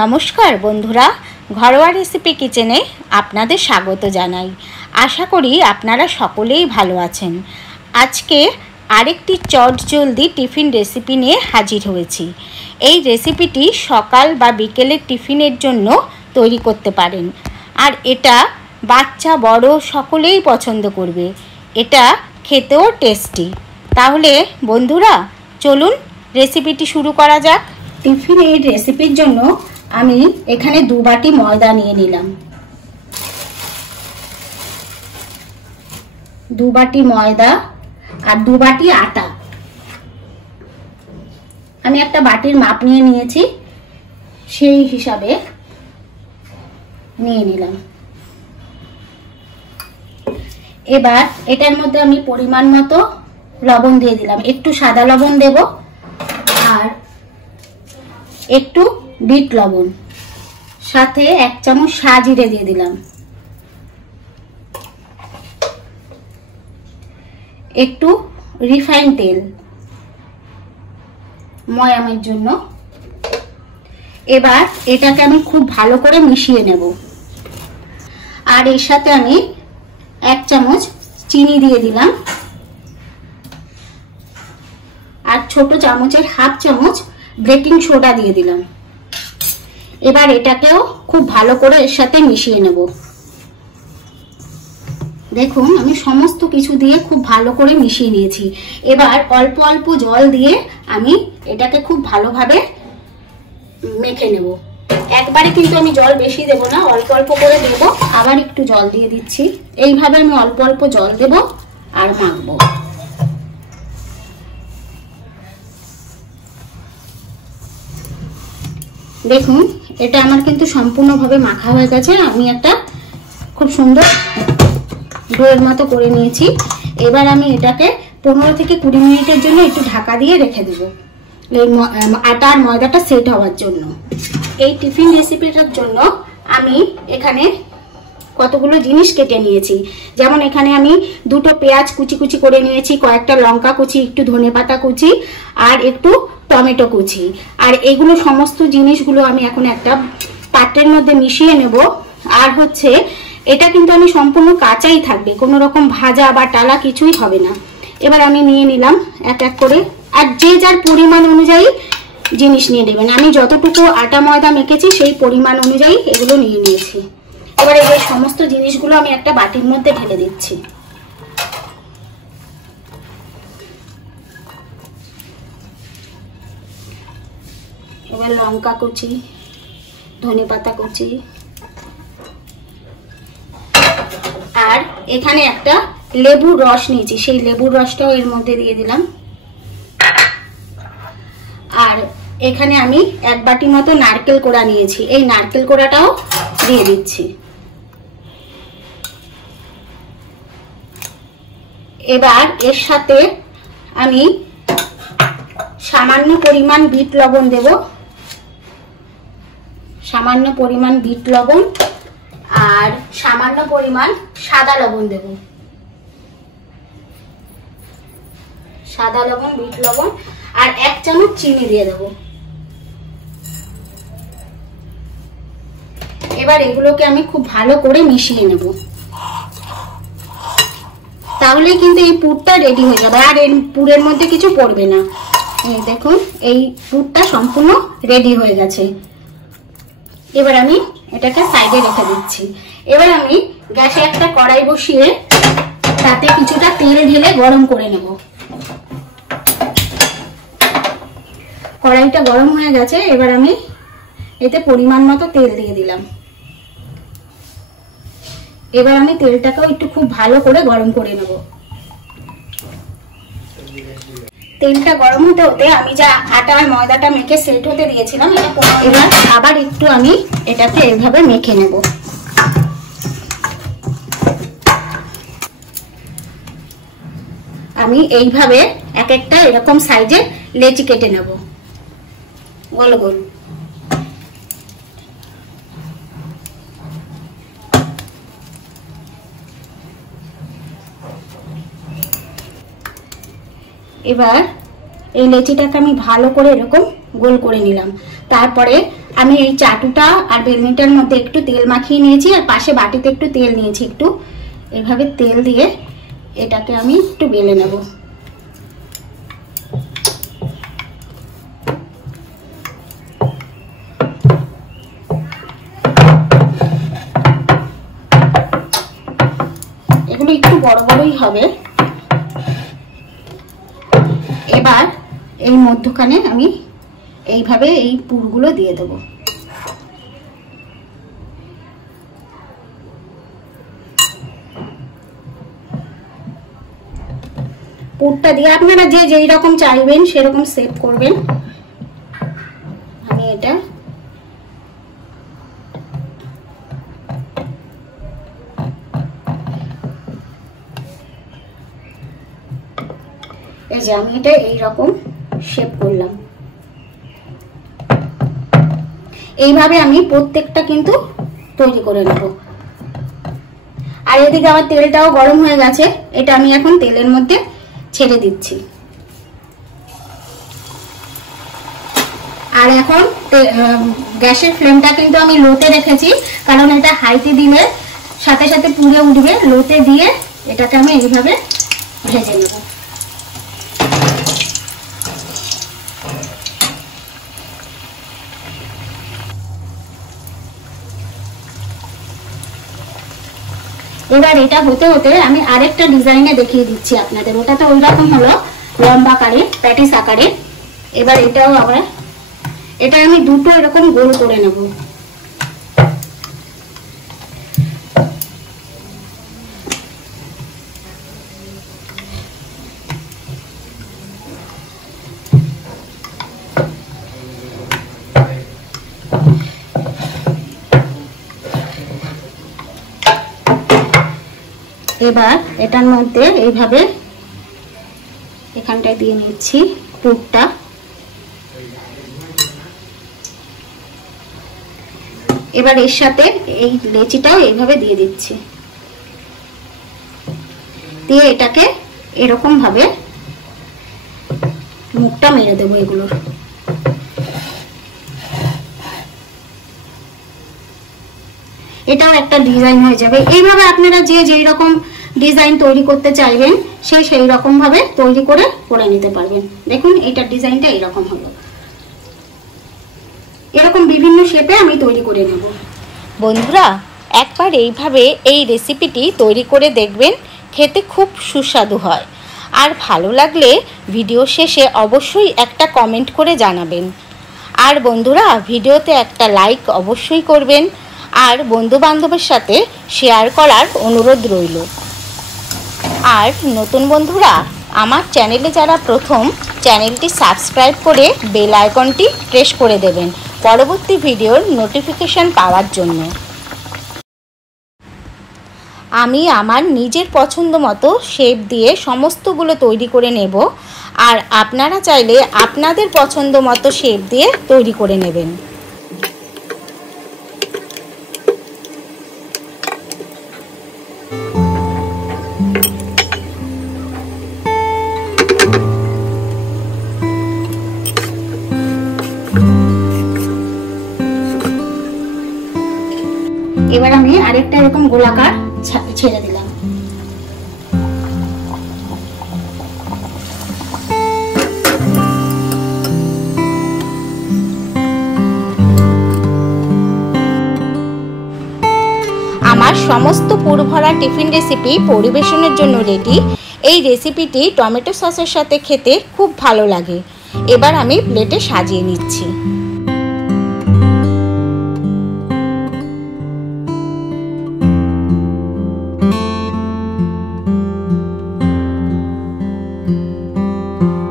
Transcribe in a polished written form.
নমস্কার বন্ধুরা, ঘরোয়া রেসিপি কিচেনে আপনাদের স্বাগত জানাই। আশা করি আপনারা সকলেই ভালো আছেন। আজকে আরেকটি চটজলদি টিফিন রেসিপি নিয়ে হাজির হয়েছি। এই রেসিপিটি সকাল বা বিকেলের টিফিনের জন্য তৈরি করতে পারেন, আর এটা বাচ্চা বড় সকলেই পছন্দ করবে। এটা খেতেও টেস্টি। তাহলে বন্ধুরা চলুন রেসিপিটি শুরু করা যাক। টিফিন এই রেসিপির জন্য আমি এখানে 2 বাটি ময়দা নিয়ে নিলাম। 2 বাটি ময়দা আর 2 বাটি আটা আমি একটা বাটির মাপ নিয়ে নিয়েছি, সেই হিসাবে নিয়ে নিলাম। এবার এটার মধ্যে আমি পরিমাণ মতো লবণ দিয়ে দিলাম। একটু সাদা লবণ দেব আর একটু বিট লবণ, সাথে 1 চামচ সাজিরে দিয়ে দিলাম। একটু রিফাইন তেল ময়ামের জন্য। এবার এটাকে আমি খুব ভালো করে মিশিয়ে নেব। আর এর সাথে আমি 1 চামচ চিনি দিয়ে দিলাম আর ছোট চামচের 1/2 চামচ বেকিং সোডা দিয়ে দিলাম। এবার এটাকেও খুব ভালো করে এর সাথে মিশিয়ে নেব। দেখুন আমি সমস্ত কিছু দিয়ে খুব ভালো করে মিশিয়ে নিয়েছি। এবার অল্প অল্প জল দিয়ে আমি এটাকে খুব ভালোভাবে মেখে নেব। একবারে কিন্তু আমি জল বেশি দেব না, অল্প অল্প করে দেব। আবার একটু জল দিয়ে দিচ্ছি। এইভাবে আমি অল্প অল্প জল দেব আর মাখবো। দেখুন এটা আমার কিন্তু সম্পূর্ণভাবে মাখা হয়ে গেছে। আমি একটা খুব সুন্দর ডোয়ের মতো করে নিয়েছি। এবার আমি এটাকে 15 থেকে 20 মিনিটের জন্য একটু ঢাকা দিয়ে রেখে দেব, এই আটা আর ময়দাটা সেট হওয়ার জন্য। এই টিফিন রেসিপিটার জন্য আমি এখানে কতগুলো জিনিস কেটে নিয়েছি। যেমন এখানে আমি 2টো পেঁয়াজ কুচি কুচি করে নিয়েছি, কয়েকটা লঙ্কা কুচি, একটু ধনেপাতা কুচি আর একটু টমেটো কুচি। আর এগুলো সমস্ত জিনিসগুলো আমি এখন একটা পাত্রের মধ্যে মিশিয়ে নেব। আর হচ্ছে এটা কিন্তু আমি সম্পূর্ণ কাঁচাই থাকবে, কোনো রকম ভাজা বা টালা কিছুই হবে না। এবার আমি নিয়ে নিলাম এক এক করে। আর যে যার পরিমাণ অনুযায়ী জিনিস নিয়ে নেবেন। আমি যতটুকু আটা ময়দা মেখেছি সেই পরিমাণ অনুযায়ী এগুলো নিয়ে নিয়েছি। এবার এই সমস্ত জিনিসগুলো আমি একটা বাটির মধ্যে ঢেলে দিচ্ছি। এবার লঙ্কা কুচি, ধনেপাতা কুচি আর এখানে একটা লেবুর রস নিয়েছি, সেই লেবুর রসটাও এর মধ্যে দিয়ে দিলাম। আর এখানে আমি 1 বাটি মতো নারকেল কোড়া নিয়েছি, এই নারকেল কোড়াটাও দিয়ে দিচ্ছি। এবার এর সাথে আমি সামান্য পরিমাণ বিট লবণ দেব, সামান্য পরিমাণ বিট লবণ আর সামান্য পরিমাণ সাদা লবণ দেব। সাদা লবণ, বিট লবণ আর 1 চামচ চিনি দিয়ে দেব। এবার এগুলোকে আমি খুব ভালো করে মিশিয়ে নেব। তাহলে কিন্তু এই পুরটা রেডি হয়ে যাবে, আর এই পুরের মধ্যে কিছু পড়বে না। এই দেখুন এই পুরটা সম্পূর্ণ রেডি হয়ে গেছে। এবার আমি এটাকে সাইডে রেখে দিচ্ছি। এবার আমি গ্যাসে একটা কড়াই বসিয়ে তাতে কিছুটা তেল ঢেলে গরম করে নেব। কড়াইটা গরম হয়ে গেছে। এবার আমি এতে পরিমাণ মতো তেল দিয়ে দিলাম। এবার আমি তেলটাকেও একটু খুব ভালো করে গরম করে নেব। তেলটা গরম হতে হতে আমি যা আটা আর ময়দাটা মেখে সেট হতে দিয়েছিলাম, এবার আবার একটু আমি এটাকে এইভাবে মেখে নেব। আমি এইভাবে এক একটা এরকম সাইজে লেচি কেটে নেব গোল গোল। এবার এই লেচিটাকে আমি ভালো করে এরকম গোল করে নিলাম। তারপরে আমি এই চাটুটা আর বেলনিটার মধ্যে একটু তেল মাখিয়ে নিয়েছি, আর পাশে বাটিতে একটু তেল নিয়েছি। একটু এভাবে তেল দিয়ে এটাকে আমি একটু বেলে নেব। এগুলো একটু বড় বড়ই হবে। এবার এই মধ্যখানে আমি এইভাবে এই পুরগুলো দিয়ে দেব। পুরটা দিয়ে আপনারা যে যেই রকম চাইবেন সেরকম শেপ করবেন। আমি এটা এই যে আমি এটা এইরকম শেপ করলাম। এইভাবে আমি প্রত্যেকটা কিন্তু তৈরি করে নেব। আর এদিকে আমার তেলটাও গরম হয়ে গেছে, এটা আমি এখন তেলের মধ্যে ছেড়ে দিচ্ছি। আর এখন গ্যাসের ফ্লেমটা কিন্তু আমি লোতে রেখেছি, কারণ এটা হাইতে দিলে সাথে সাথে পুড়ে উঠবে। লোতে দিয়ে এটাকে আমি এইভাবে ভেজে নেব। এবার এটা হতে হতে আমি আরেকটা ডিজাইনে দেখিয়ে দিচ্ছি আপনাদের। ওটা তো ওই রকম হলো লম্বা আকারে, প্যাটিস আকারে। এবার এটাও আবার এটা আমি দুটো এরকম গোল করে নেব। এবার এটার মধ্যে এইভাবে এখানটায় দিয়ে নিচ্ছি পুরটা। এবার এর সাথে এই লেচিটাও এইভাবে দিয়ে দিচ্ছি, দিয়ে এটাকে এরকম ভাবে মুখটা মেরে দেবো এগুলোর। এটাও একটা ডিজাইন হয়ে যাবে। এইভাবে আপনারা যে যেই রকম ডিজাইন তৈরি করতে চাইবেন সেই রকম ভাবে তৈরি করে নিতে পারবেন। দেখুন এটার ডিজাইনটা এরকম হলো। এরকম বিভিন্ন শেপে আমি তৈরি করে নেব। বন্ধুরা, একবার এইভাবে এই রেসিপিটি তৈরি করে দেখবেন, খেতে খুব সুস্বাদু হয়। আর ভালো লাগলে ভিডিও শেষে অবশ্যই একটা কমেন্ট করে জানাবেন। আর বন্ধুরা, ভিডিওতে একটা লাইক অবশ্যই করবেন, আর বন্ধু বান্ধবের সাথে শেয়ার করার অনুরোধ রইল। আর নতুন বন্ধুরা আমার চ্যানেলে যারা প্রথম, চ্যানেলটি সাবস্ক্রাইব করে বেল আইকনটি প্রেস করে দেবেন পরবর্তী ভিডিওর নোটিফিকেশন পাওয়ার জন্য। আমি আমার নিজের পছন্দ মতো শেপ দিয়ে সমস্তগুলো তৈরি করে নেব, আর আপনারা চাইলে আপনাদের পছন্দ মতো শেপ দিয়ে তৈরি করে নেবেন। এবার আমি আরেকটা এরকম গোলাকার ছেড়ে দিলাম। আমার সমস্ত পুরভরা টিফিন রেসিপি পরিবেশনের জন্য রেডি। এই রেসিপিটি টমেটো সসের সাথে খেতে খুব ভালো লাগে। এবার আমি প্লেটে সাজিয়ে নিচ্ছি।